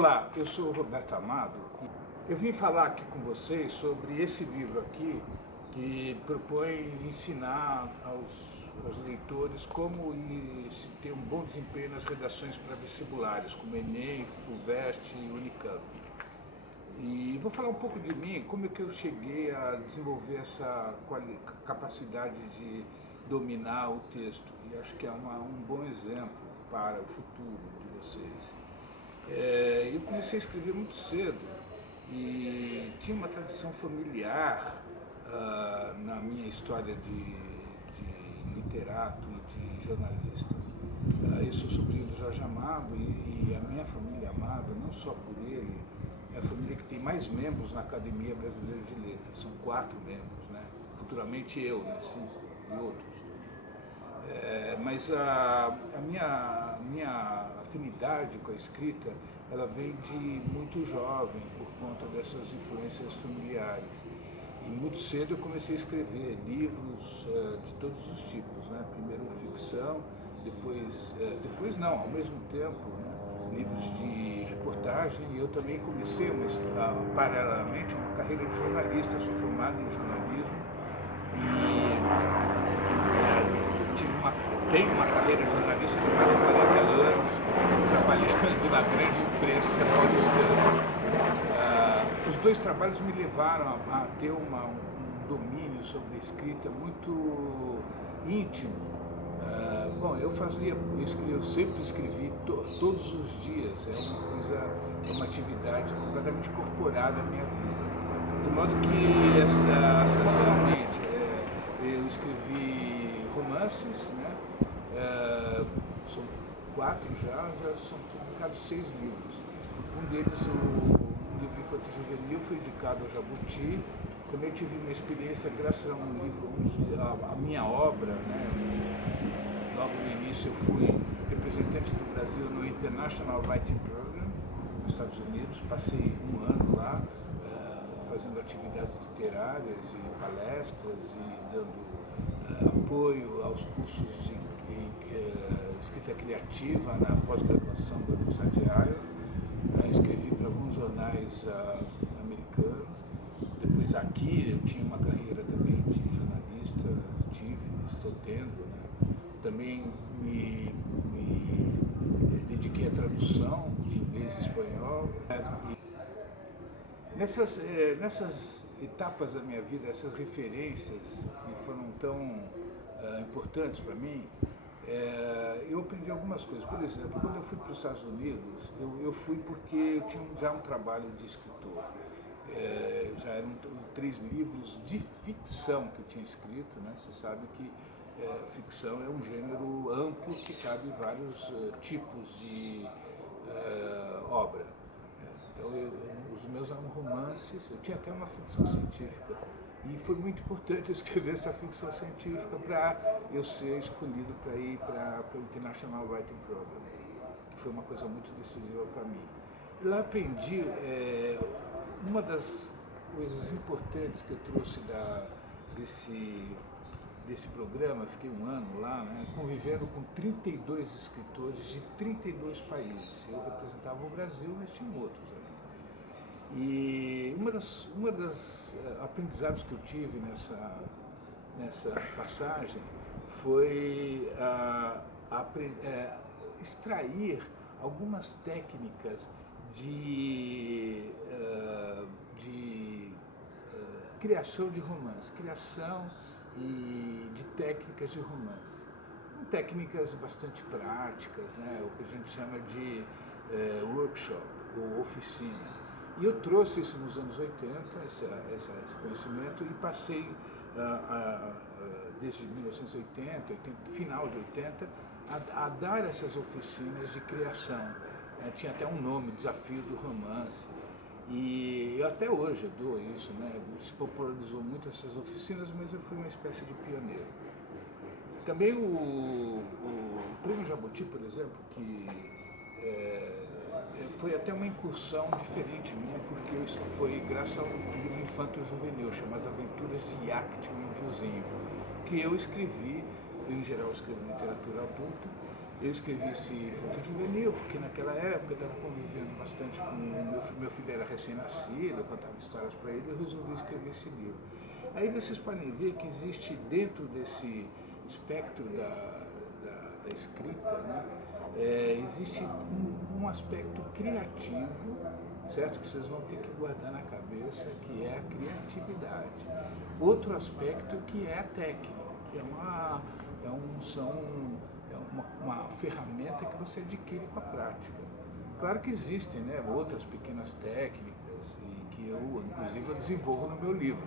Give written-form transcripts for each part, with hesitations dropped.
Olá, eu sou o Roberto Amado. Eu vim falar aqui com vocês sobre esse livro aqui, que propõe ensinar aos leitores como se ter um bom desempenho nas redações para vestibulares, como Enem, FUVEST e Unicamp. E vou falar um pouco de mim, como é que eu cheguei a desenvolver essa capacidade de dominar o texto. E acho que é um bom exemplo para o futuro de vocês. Eu comecei a escrever muito cedo e tinha uma tradição familiar na minha história de literato e de jornalista. Eu sou sobrinho do Jorge Amado e a minha família Amado, não só por ele, é a família que tem mais membros na Academia Brasileira de Letras. São 4 membros, né? Futuramente eu, né? 5 e outros. Mas a minha afinidade com a escrita, ela vem de muito jovem, por conta dessas influências familiares. E muito cedo eu comecei a escrever livros de todos os tipos, né? Primeiro ficção, depois não, ao mesmo tempo, né? Livros de reportagem, e eu também comecei paralelamente uma carreira de jornalista. Sou formado em jornalismo e tenho uma carreira jornalista de mais de 40 anos, trabalhando na grande imprensa paulistana. Os 2 trabalhos me levaram a ter um domínio sobre a escrita muito íntimo. Bom, eu sempre escrevi todos os dias, é uma atividade completamente incorporada à minha vida. De modo que geralmente, eu escrevi romances, né? São 4 já são publicados 6 livros. Um deles, o livro infanto-juvenil, foi dedicado ao Jabuti. Também tive uma experiência, graças a um livro, a minha obra, né? Logo no início eu fui representante do Brasil no International Writing Program, nos Estados Unidos. Passei um ano lá, fazendo atividades literárias e palestras e dando apoio aos cursos de escrita criativa na pós-graduação da Universidade de Iowa. Escrevi para alguns jornais americanos. Depois aqui eu tinha uma carreira também de jornalista, estou tendo, né? Também me dediquei à tradução de inglês e espanhol. Nessas etapas da minha vida, essas referências que foram tão importantes para mim, eu aprendi algumas coisas. Por exemplo, quando eu fui para os Estados Unidos, eu fui porque eu tinha já um trabalho de escritor. Já eram 3 livros de ficção que eu tinha escrito, né? Você sabe que ficção é um gênero amplo que cabe vários tipos de obra. Então, os meus eram romances, eu tinha até uma ficção científica. E foi muito importante escrever essa ficção científica para eu ser escolhido para ir para o International Writing Program, que foi uma coisa muito decisiva para mim. E lá aprendi uma das coisas importantes que eu trouxe desse programa. Fiquei um ano lá, né, convivendo com 32 escritores de 32 países. Eu representava o Brasil, mas tinha outros ali. E uma das aprendizados que eu tive nessa passagem foi extrair algumas técnicas de criação de romance, criação e de técnicas de romance. Técnicas bastante práticas, né? O que a gente chama de workshop ou oficina. E eu trouxe isso nos anos 80, esse conhecimento, e passei, desde 1980, final de 80, a dar essas oficinas de criação. Tinha até um nome, Desafio do Romance. E eu até hoje dou isso, né? Se popularizou muito essas oficinas, mas eu fui uma espécie de pioneiro. Também o Prêmio Jabuti, por exemplo, que foi até uma incursão diferente minha, porque isso foi graças a um livro infanto-juvenil chamado As Aventuras de Yacht, o Índiozinho, que eu escrevi. Eu, em geral, escrevo literatura adulta, Eu escrevi esse infanto juvenil, porque naquela época eu estava convivendo bastante com meu filho era recém-nascido, eu contava histórias para ele, eu resolvi escrever esse livro. Aí vocês podem ver que existe dentro desse espectro da escrita, né, existe um aspecto criativo, certo? Que vocês vão ter que guardar na cabeça, que é a criatividade. Outro aspecto que é a técnica, que uma ferramenta que você adquire com a prática. Claro que existem, né, outras pequenas técnicas e que eu, inclusive, eu desenvolvo no meu livro.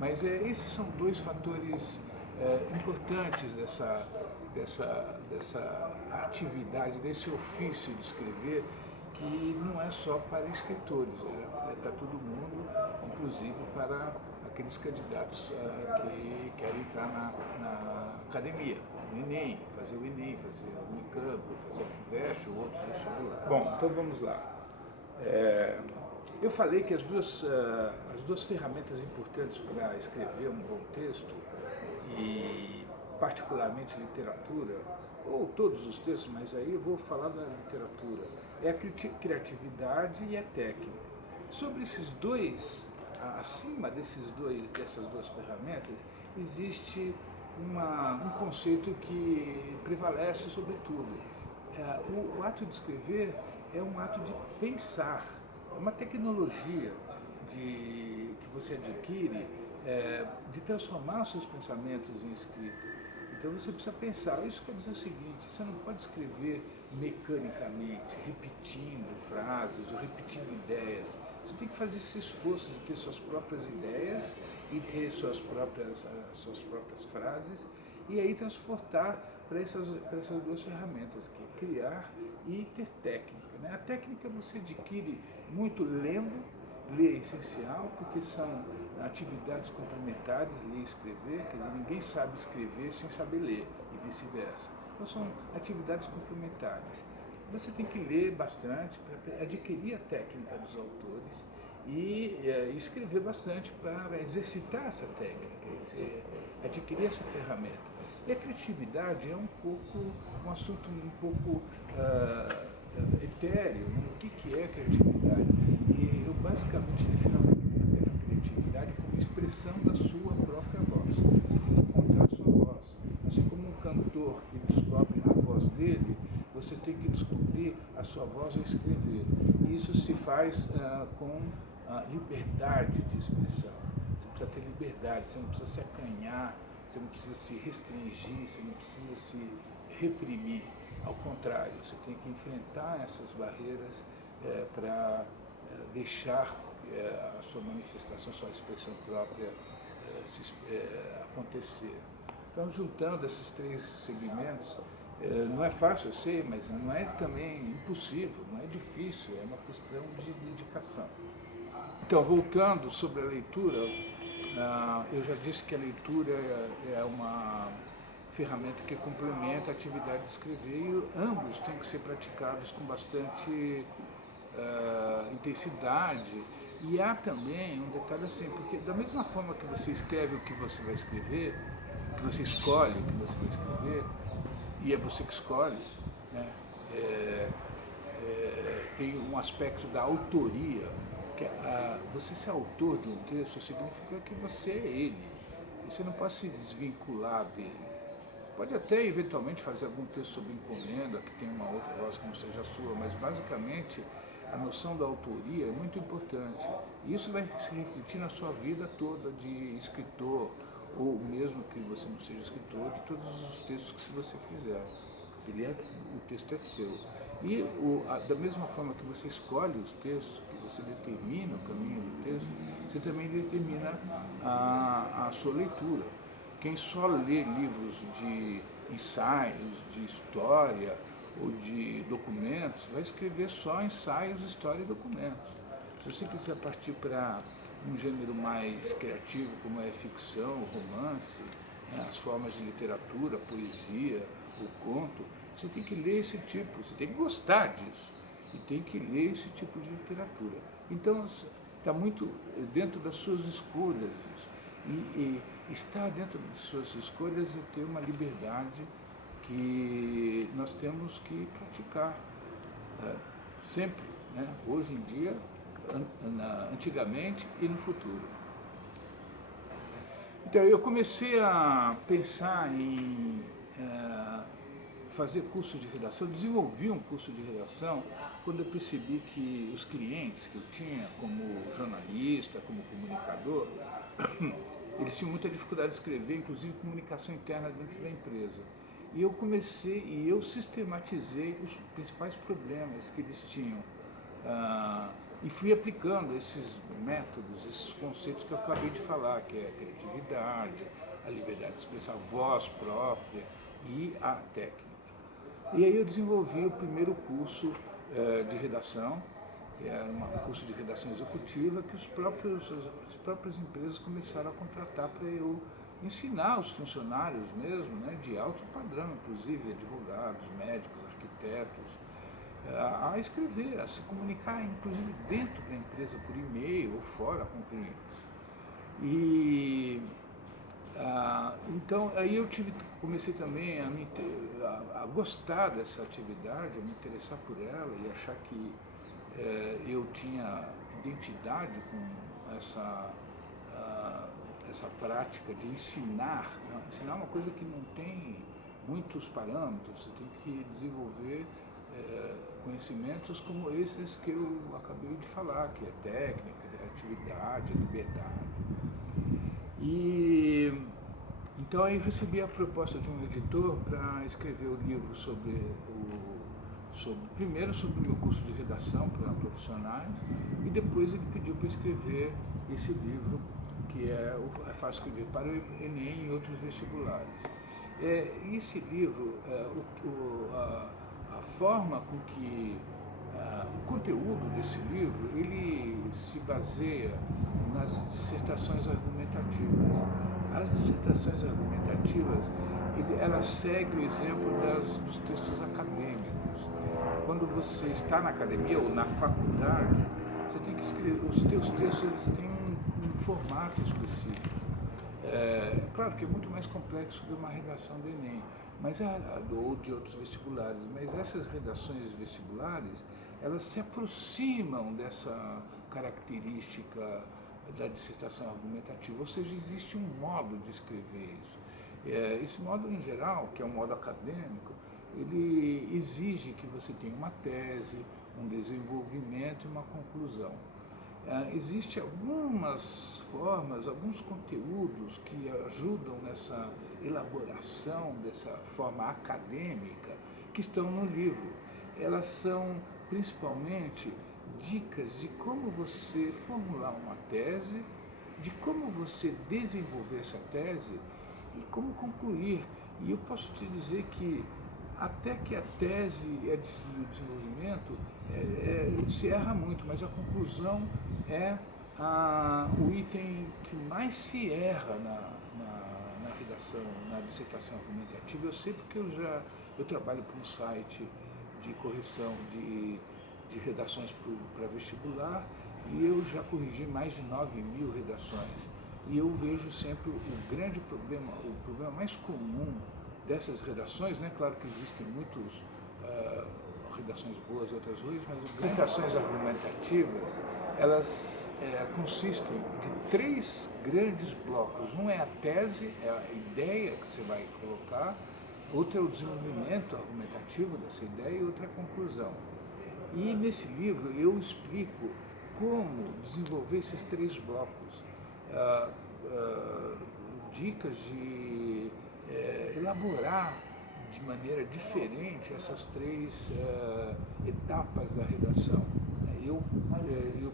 Mas esses são dois fatores importantes dessa atividade, desse ofício de escrever, que não é só para escritores, é para todo mundo, inclusive para aqueles candidatos que querem entrar na academia, no Enem, fazer o Enem, fazer o Unicamp, fazer a FUVEST ou outros vestibulares. Bom, então vamos lá. Eu falei que as duas ferramentas importantes para escrever um bom texto, e particularmente literatura, ou todos os textos, mas aí eu vou falar da literatura, é a criatividade e a técnica. Sobre esses dois, acima dessas duas ferramentas, existe um conceito que prevalece sobre tudo. O ato de escrever é um ato de pensar, é uma tecnologia que você adquire de transformar os seus pensamentos em escrita. Então você precisa pensar. Isso quer dizer o seguinte: você não pode escrever mecanicamente, repetindo frases ou repetindo ideias. Você tem que fazer esse esforço de ter suas próprias ideias e ter suas próprias frases, e aí transportar para essas duas ferramentas, que é criar e ter técnica, né? A técnica você adquire muito lendo. Ler é essencial, porque são atividades complementares, ler e escrever, quer dizer, ninguém sabe escrever sem saber ler, e vice-versa. Então são atividades complementares. Você tem que ler bastante para adquirir a técnica dos autores e escrever bastante para exercitar essa técnica, adquirir essa ferramenta. E a criatividade é um assunto um pouco etéreo, né? O que é criatividade? E eu basicamente defino a criatividade como expressão da sua própria voz. Você tem que encontrar a sua voz. Assim como um cantor que descobre a voz dele, você tem que descobrir a sua voz ao escrever. E isso se faz com liberdade de expressão. Você precisa ter liberdade, você não precisa se acanhar, você não precisa se restringir, você não precisa se reprimir. Ao contrário, você tem que enfrentar essas barreiras para deixar a sua manifestação, a sua expressão própria acontecer. Então, juntando esses três segmentos, não é fácil, eu sei, mas não é também impossível, não é difícil, é uma questão de dedicação. Então, voltando sobre a leitura, eu já disse que a leitura é uma ferramenta que complementa a atividade de escrever, e ambos têm que ser praticados com bastante intensidade. E há também um detalhe assim, porque da mesma forma que você escreve o que você vai escrever, que você escolhe o que você vai escrever, e é você que escolhe, né? Tem um aspecto da autoria, que você ser autor de um texto significa que você é ele, e você não pode se desvincular dele. Pode até eventualmente fazer algum texto sob encomenda, que tem uma outra voz que não seja a sua, mas basicamente a noção da autoria é muito importante. E isso vai se refletir na sua vida toda de escritor, ou mesmo que você não seja escritor, de todos os textos que você fizer. O texto é seu. E da mesma forma que você escolhe os textos, que você determina o caminho do texto, você também determina a sua leitura. Quem só lê livros de ensaios, de história ou de documentos, vai escrever só ensaios, história e documentos. Se você quiser partir para um gênero mais criativo, como é ficção, romance, né, as formas de literatura, poesia, o conto, você tem que ler esse tipo, você tem que gostar disso e tem que ler esse tipo de literatura. Então, está muito dentro das suas escolhas isso. E estar dentro de suas escolhas é ter uma liberdade que nós temos que praticar sempre, né? Hoje em dia, antigamente e no futuro. Então eu comecei a pensar em fazer curso de redação, desenvolvi um curso de redação quando eu percebi que os clientes que eu tinha, como jornalista, como comunicador, eles tinham muita dificuldade de escrever, inclusive comunicação interna dentro da empresa. E eu sistematizei os principais problemas que eles tinham e fui aplicando esses métodos, esses conceitos que eu acabei de falar, que é a criatividade, a liberdade de expressar, a voz própria e a técnica. E aí eu desenvolvi o primeiro curso de redação, que era um curso de redação executiva, que as próprias empresas começaram a contratar para eu ensinar os funcionários mesmo, né, de alto padrão, inclusive advogados, médicos, arquitetos, a escrever, a se comunicar, inclusive dentro da empresa, por e-mail ou fora com clientes. E então aí comecei também a gostar dessa atividade, a me interessar por ela e achar que eu tinha identidade com essa prática de ensinar. Né? Ensinar é uma coisa que não tem muitos parâmetros, você tem que desenvolver conhecimentos como esses que eu acabei de falar, que é técnica, atividade, liberdade. E então aí eu recebi a proposta de um editor para escrever o livro primeiro sobre o meu curso de redação para profissionais e depois ele pediu para escrever esse livro que é fácil escrever para o Enem e outros vestibulares. Esse livro, a forma com que o conteúdo desse livro, ele se baseia nas dissertações argumentativas. As dissertações argumentativas, elas seguem o exemplo dos textos acadêmicos. Quando você está na academia ou na faculdade, você tem que escrever, os teus textos eles têm um formato específico. Claro que é muito mais complexo que uma redação do Enem, ou de outros vestibulares, mas essas redações vestibulares, elas se aproximam dessa característica da dissertação argumentativa, ou seja, existe um modo de escrever isso. Esse modo em geral, que é um modo acadêmico, ele exige que você tenha uma tese, um desenvolvimento e uma conclusão. Existem algumas formas, alguns conteúdos que ajudam nessa elaboração dessa forma acadêmica que estão no livro. Elas são principalmente dicas de como você formular uma tese, de como você desenvolver essa tese e como concluir. E eu posso te dizer que até que a tese e o desenvolvimento se erra muito, mas a conclusão é o item que mais se erra na redação, na dissertação argumentativa. Eu sei porque eu trabalho para um site de correção de redações para vestibular e eu já corrigi mais de 9.000 redações. E eu vejo sempre o grande problema, o problema mais comum dessas redações, né? Claro que existem muitas redações boas e outras ruins, mas as redações argumentativas, elas consistem de 3 grandes blocos. Um é a tese, é a ideia que você vai colocar, outro é o desenvolvimento argumentativo dessa ideia e outra é a conclusão. E nesse livro eu explico como desenvolver esses 3 blocos, dicas de elaborar de maneira diferente essas 3 etapas da redação. Eu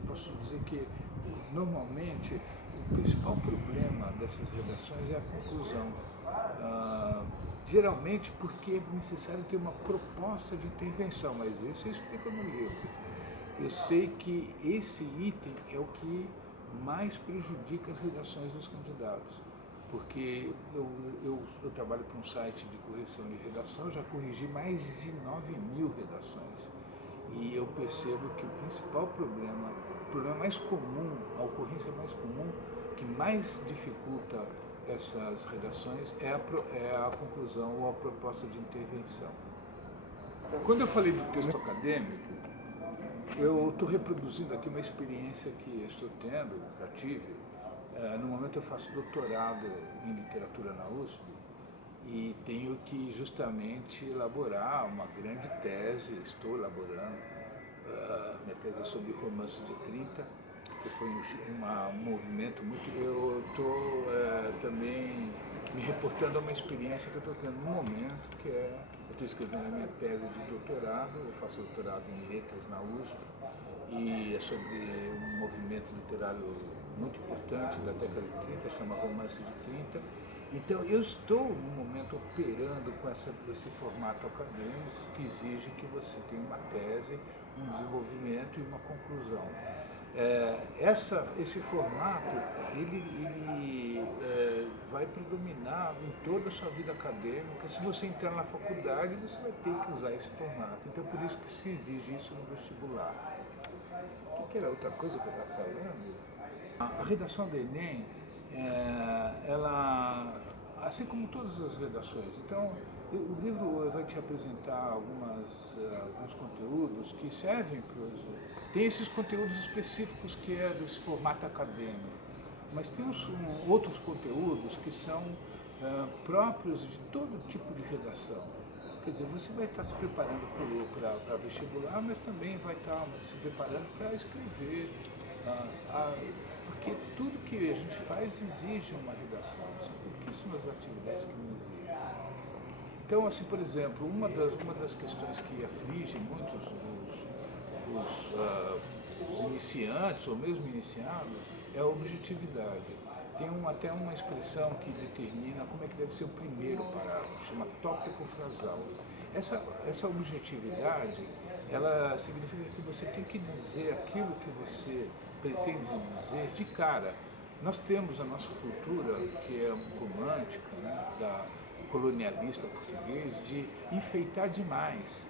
posso dizer que normalmente o principal problema dessas redações é a conclusão. Geralmente porque é necessário ter uma proposta de intervenção, mas isso eu explico no livro. Eu sei que esse item é o que mais prejudica as redações dos candidatos, porque eu trabalho para um site de correção de redação, já corrigi mais de 9.000 redações e eu percebo que o principal problema mais comum, a ocorrência mais comum, que mais dificulta essas redações é a conclusão ou a proposta de intervenção. Quando eu falei do texto acadêmico, eu estou reproduzindo aqui uma experiência que eu estou tendo, já tive. No momento eu faço doutorado em literatura na USP e tenho que justamente elaborar uma grande tese, estou elaborando. Minha tese é sobre romance de 30, que foi um movimento muito... Eu estou também me reportando a uma experiência que eu estou tendo no momento, que é... Eu estou escrevendo a minha tese de doutorado, eu faço doutorado em letras na USP, e é sobre um movimento literário muito importante da década de 30, chama Romance de 30. Então eu estou, no momento, operando com esse formato acadêmico que exige que você tenha uma tese, um desenvolvimento e uma conclusão. Esse formato ele vai predominar em toda a sua vida acadêmica. Se você entrar na faculdade, você vai ter que usar esse formato. Então, por isso que se exige isso no vestibular. O que era outra coisa que eu estava falando? A redação do Enem, ela, assim como todas as redações, então o livro vai te apresentar alguns conteúdos que servem para os... Tem esses conteúdos específicos que é desse formato acadêmico, mas tem outros conteúdos que são próprios de todo tipo de redação. Quer dizer, você vai estar se preparando para vestibular, mas também vai estar se preparando para escrever, porque tudo que a gente faz exige uma redação, são pouquíssimas atividades que não exigem. Então, assim, por exemplo, uma das questões que aflige muitos os iniciantes, ou mesmo iniciados, é a objetividade. Tem até uma expressão que determina como é que deve ser o primeiro parágrafo, chama tópico frasal. Essa objetividade, ela significa que você tem que dizer aquilo que você pretende dizer de cara. Nós temos a nossa cultura, que é romântica, né, da colonialista português, de enfeitar demais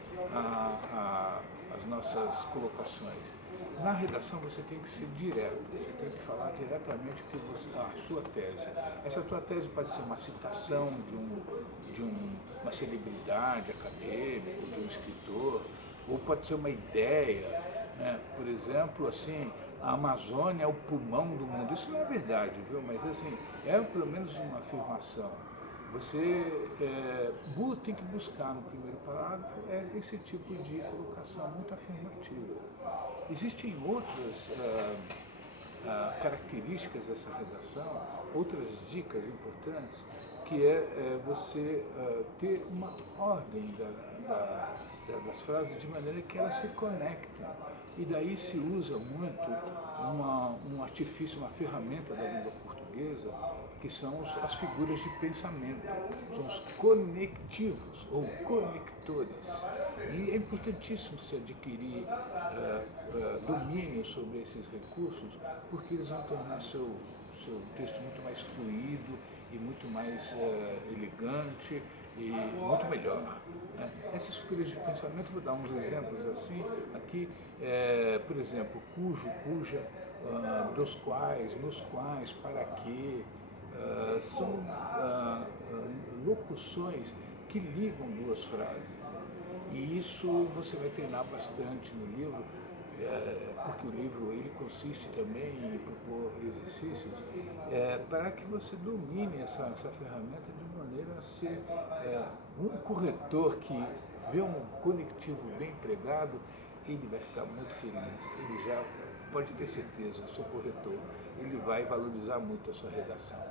as nossas colocações. Na redação você tem que ser direto, você tem que falar diretamente a sua tese. Essa tua tese pode ser uma citação de uma celebridade acadêmica, de um escritor, ou pode ser uma ideia, né? Por exemplo, assim, a Amazônia é o pulmão do mundo. Isso não é verdade, viu? Mas assim, é pelo menos uma afirmação. Você tem que buscar no primeiro parágrafo esse tipo de colocação muito afirmativa. Existem outras características dessa redação, outras dicas importantes, que é você ter uma ordem das frases de maneira que elas se conectem. E daí se usa muito um artifício, uma ferramenta da língua portuguesa, que são as figuras de pensamento, são os conectivos ou conectores. E é importantíssimo se adquirir domínio sobre esses recursos, porque eles vão tornar seu texto muito mais fluido e muito mais elegante e muito melhor. Né? Essas figuras de pensamento, vou dar uns exemplos assim, aqui, por exemplo, cujo, cuja, dos quais, nos quais, para quê, são locuções que ligam duas frases. E isso você vai treinar bastante no livro, porque o livro ele consiste também em propor exercícios para que você domine essa ferramenta de maneira a ser um corretor que vê um conectivo bem empregado, ele vai ficar muito feliz, ele já pode ter certeza, eu sou corretor, ele vai valorizar muito a sua redação.